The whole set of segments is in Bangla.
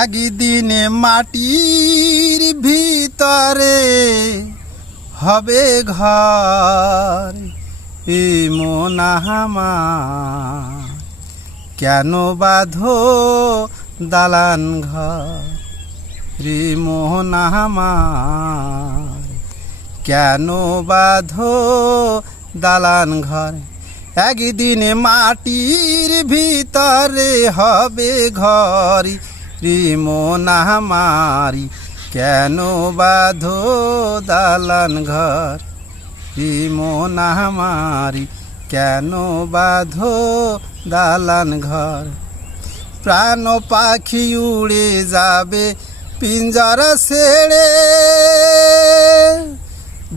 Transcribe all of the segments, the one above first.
একদিনে মাটির ভিতরে হবে ঘর, এ মন আমার কেন বাঁধো দালান ঘর, রে মন আমার কেন বাঁধো দালান ঘর। একদিনে মাটির ভিতরে হবে ঘর, রে মন আমারি কেন বাঁধো দালান ঘর, রে মন আমারি কেন বাঁধো দালান ঘর। প্রাণ পাখি উড়ে যাবে পিঞ্জরা ছেড়ে,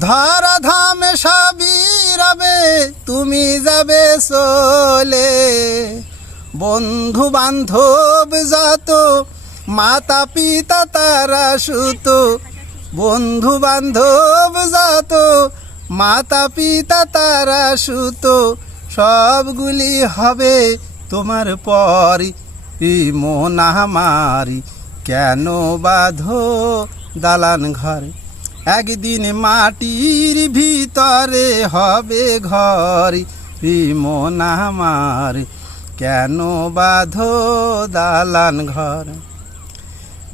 ধরা ধামে সবই রবে তুমি যাবে চলে। বন্ধু বান্ধব যত মাতা পিতা তারা সুত, বন্ধু বান্ধব যত মাতা পিতা তারা সুত, সবগুলি হবে তোমার পরই, মন আমারি কেন বাঁধো দালান ঘর। একদিন মাটির ভিতরে হবে ঘর, মন আমার কেন বাঁধো দালান ঘর।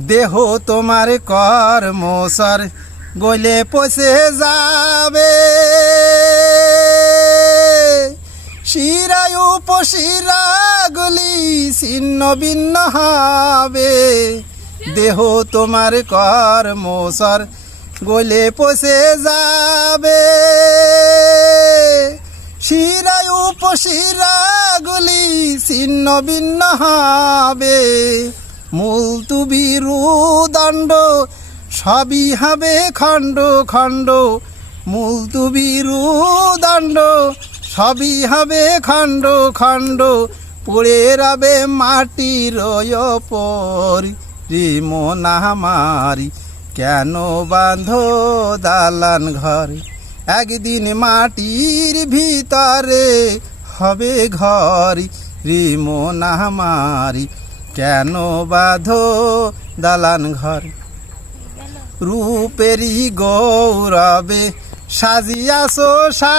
দেহ তোমার কর্মসর গলে পচে যাবে, শিরায় উপশিরা গুলি ছিন্ন ভিন্ন হবে। দেহ তোমার কর্মসর গলে পচে যাবে, শিরায় উপশিরা গুলি ছিন্ন ভিন্ন হবে। মুলতুবি রুদণ্ড সবই হবে খণ্ড খণ্ড, মুলতুবি রুদণ্ড সবই হবে খণ্ড খণ্ড। পড়ে রবে মাটির ওপর, রে মন আমারি কেন বাঁধো দালান ঘর। একদিন মাটির ভিতরে হবে ঘর, রে মন আমারি কেন বাঁধো দালান ঘর। রূপেরই গৌরবে সাজিয়াছো সাজ,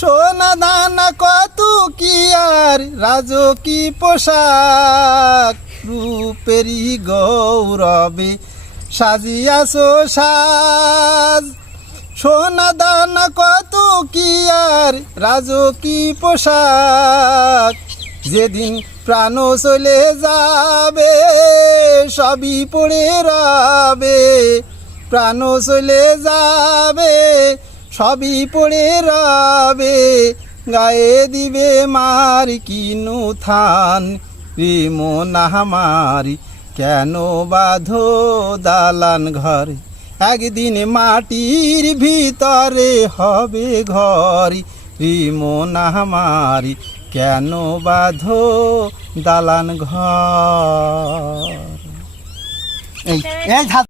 সোনা দানা কত কি আর রাজকি পোশাক। রূপেরই গৌরবে সাজিয়াছো সাজ, সোনা দানা কত কি আর রাজকি পোশাক। যেদিন প্রাণ চলে যাবে সবই পড়ে রবে, প্রাণ চলে যাবে সবই পড়ে রবে। গায়ে দিবে মার কিনু থান, রে মন আমারি কেন বাঁধো দালান ঘর। একদিন মাটির ভিতরে হবে ঘর, রে মন আমারি কেন বাঁধো দালান ঘর।